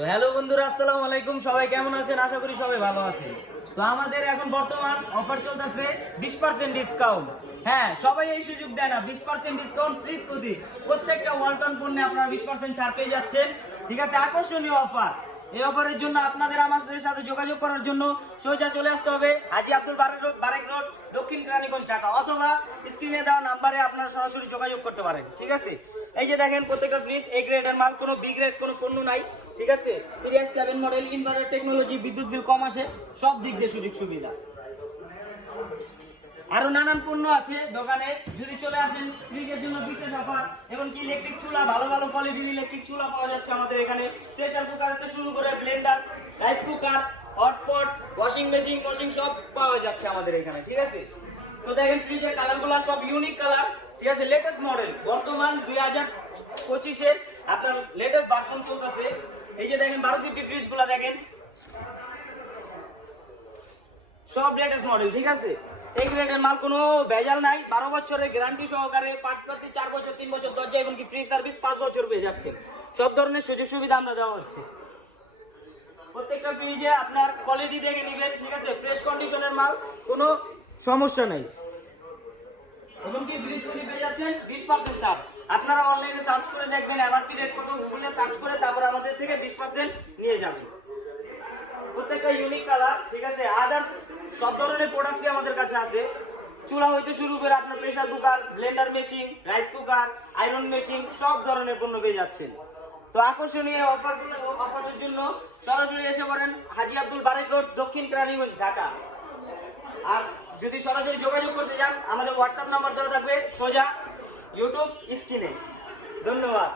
তো হ্যালো বন্ধুরা, আসসালামু আলাইকুম। সবাই কেমন আছেন? আশা করি সবাই ভালো আছেন। তো আমাদের এখন বর্তমান অফার চলতেছে 20% ডিসকাউন্ট। হ্যাঁ, সবাই এই সুযোগ দেয় না। 20% ডিসকাউন্ট ফ্রিজ প্রত্যেকটা ওয়ালটন পণ্যে আপনারা 20% ছাড় পেয়ে যাচ্ছেন। ঠিক আছে, আকর্ষণীয় অফার। এই অফারের জন্য আপনাদের আমাদের সাথে যোগাযোগ করার জন্য সোজা চলে আসতে হবে হাজী আব্দুল বারেক রোড, দক্ষিণ কেরানীগঞ্জ, ঢাকা, অথবা স্ক্রিনে দেওয়া নাম্বারে আপনারা সরাসরি যোগাযোগ করতে পারেন। ঠিক আছে, এই যে দেখেন প্রত্যেকটা ফ্রিজ এ গ্রেডের মাল, কোনো বি গ্রেড কোনো পণ্য নাই। ঠিক আছে, 3X7 মডেল, ইনভার্টার টেকনোলজি, বিদ্যুৎ বিল কম আসে, সব দিক দিয়ে সুযোগ সুবিধা। আরো নানান পণ্য আছে দোকানে, যদি চলে আসেন ফ্রিজের জন্য বিশেষ অফার। এমনকি ইলেকট্রিক চুলা, ভালো ভালো কোয়ালিটির ইলেকট্রিক চুলা পাওয়া যাচ্ছে আমাদের এখানে। প্রেসার কুকার থেকে শুরু করে blender, rice cooker, hotpot, washing machine সব পাওয়া যাচ্ছে আমাদের এখানে। ঠিক আছে, তো দেখেন ফ্রিজের কালারগুলো সব ইউনিক কালার। ঠিক আছে, লেটেস্ট মডেল, বর্তমান 2025-এর আপনার লেটেস্ট ভার্সন চলতেছে। এই যে দেখেন 1250 ফ্রিজগুলো দেখেন, সব লেটেস্ট মডেল। ঠিক আছে, এই গ্রেডের মাল, কোনো ভেজাল নাই। 12 বছরের গ্যারান্টি সহকারে, পার্টসপাতি 4 বছর, 3 বছর দরজা, এমনকি ফ্রি সার্ভিস 5 বছর পেয়ে যাচ্ছে। সব ধরনের সুযোগ সুবিধা আমরা দেওয়া হচ্ছে। প্রত্যেকটা ফ্রিজে আপনার কোয়ালিটি দেখে নেবেন। ঠিক আছে, ফ্রেশ কন্ডিশনের মাল, কোনো সমস্যা নাই। এমনকি ফ্রিজ তৈরি পেয়ে যাচ্ছেন 20% ছাড়। আপনারা অনলাইনে সার্চ করে দেখবেন এমআরপি রেট কত, গুগলে সার্চ করে তারপর আমাদের থেকে 20% নিয়ে যাবেন। প্রত্যেকটা ইউনিক কালার। ঠিক আছে, আদার্স সব ধরনের প্রোডাক্টই আমাদের কাছে আছে। চুলা হইতে শুরু করে আপনার pressure cooker, Blender machine, rice cooker, iron machine, সব ধরনের পণ্য পেয়ে যাচ্ছেন। তো আকর্ষণীয় অফারের জন্য সরাসরি এসে পড়েন হাজী আব্দুল বারেক রোড, দক্ষিণ কেরানীগঞ্জ, ঢাকা। আর যদি সরাসরি যোগাযোগ করতে চান, আমাদের হোয়াটসঅ্যাপ নাম্বার দেওয়া থাকবে সোজা ইউটিউব স্ক্রিনে। ধন্যবাদ।